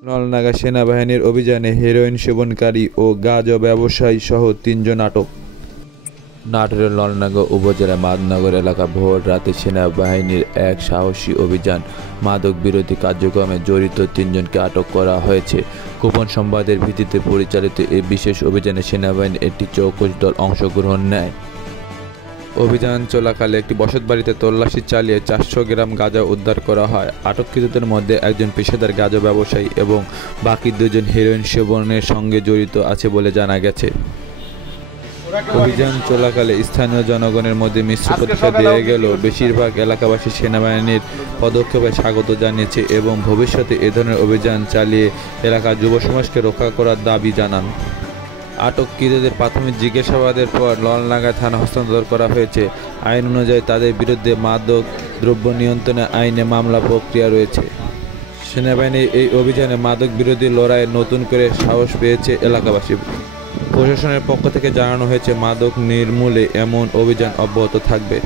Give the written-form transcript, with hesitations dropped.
নলনাগা সেনাবাহিনীর অভিযানে হেরোইন সেবনকারী ও গাঁজা ব্যবসায়ী সহ ৩ জন আটক। নাটোরের নলনাগা উপজেলার মাদনগর এলাকা ভোর রাতে সেনাবাহিনীর এক সাহসী অভিযান মাদক বিরোধী কার্যক্রমে জড়িত ৩ জনকে আটক করা হয়েছে। গোপন সংবাদের ভিত্তিতে পরিচালিত এই বিশেষ অভিযানে সেনাবাহিনীর একটি চৌকস দল অংশগ্রহণ নেয়। অভিযান চলাকালে একটি বসতবাড়িতে তল্লাশি চালিয়ে ৪০০ গ্রাম গাঁজা উদ্ধার করা হয়। আটককৃতদের মধ্যে একজন পেশাদার গাঁজা ব্যবসায়ী এবং বাকি ২ জন হেরোইন সেবনের সঙ্গে জড়িত আছে বলে জানা গেছে। অভিযান চলাকালে স্থানীয় জনগণের মধ্যে মিশ্র প্রতিক্রিয়া দিয়ে গেলেও বেশিরভাগ এলাকাবাসী সেনাবাহিনীর পদক্ষেপে স্বাগত জানিয়েছে এবং ভবিষ্যতে এ ধরনের অভিযান চালিয়ে এলাকার যুব সমাজকে রক্ষা করার দাবি জানান। আটককৃতদের প্রাথমিক জিজ্ঞাসাবাদের পর নলনাগা থানা হস্তান্তর করা হয়েছে। আইন অনুযায়ী তাদের বিরুদ্ধে মাদক দ্রব্য নিয়ন্ত্রণ আইনে মামলা প্রক্রিয়া রয়েছে। সেনাবাহিনীর এই অভিযানে মাদক বিরোধী লড়াইয়ে নতুন করে সাহস পেয়েছে এলাকাবাসী। প্রশাসনের পক্ষ থেকে জানানো হয়েছে মাদক নির্মূলে এমন অভিযান অব্যাহত থাকবে।